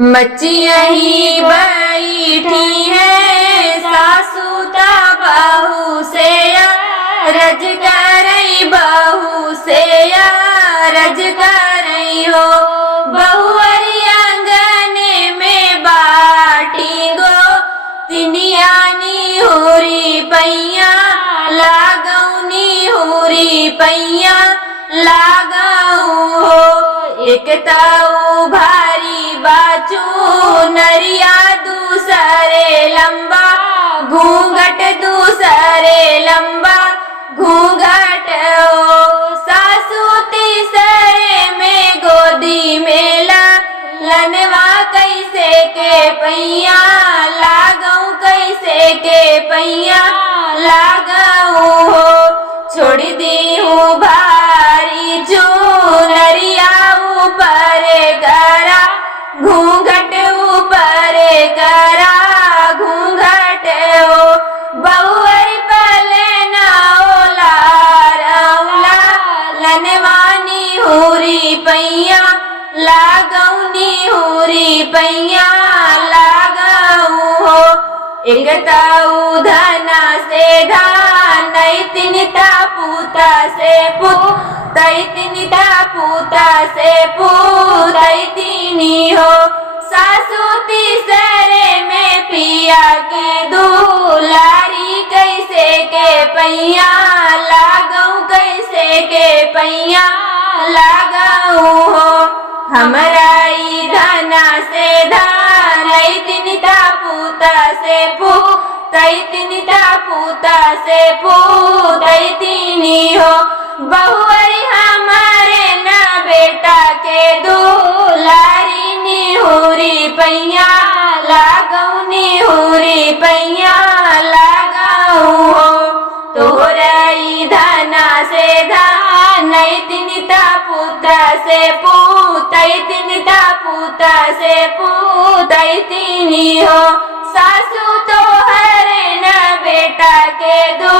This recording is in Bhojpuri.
बच्चियाँ ही बैठी है सासू ता बहू से रज करई बहू से रज करई हो बहुअरी आंगने में बाटी गो तिनियानी हुरी पैया लागौनी हुरी पैया लगाऊ हो एक ताऊ भारी बाचू नरिया दूसरे लंबा घूंघट दूसरे लंबा घूंघट हो सासू तीसरे में गोदी में लनवा कैसे के पैया लागऊ कैसे के पैया लगाऊ हो छोड़ दी हूँ भारी चूनरिया ऊपर करा घूंघट ऊपर करा घूंघट हो बहुअरी पलना ओला रौला लनवानी हुरी पैया लागौनी हुरी पैया लगाऊ हो एक ताऊ धना से धान तिनिता पूता से तिनिता पूता से तीनी हो सासू तीसरे में पिया के दुलारी कैसे के पैया लागऊ कैसे के पैया लगाऊ हो हमरा ई धना से धान तिनिता पूता से तिनिता पूता से तीनी हो बहुअरी हमारे न बेटा के दुलारी निहुरी पैया लागौनी हुरी पैया लगाऊ हो तोरई धना से धान तिनिता पूता से तिनिता पूता से तीनी हो सासू तो हरे न बेटा के दो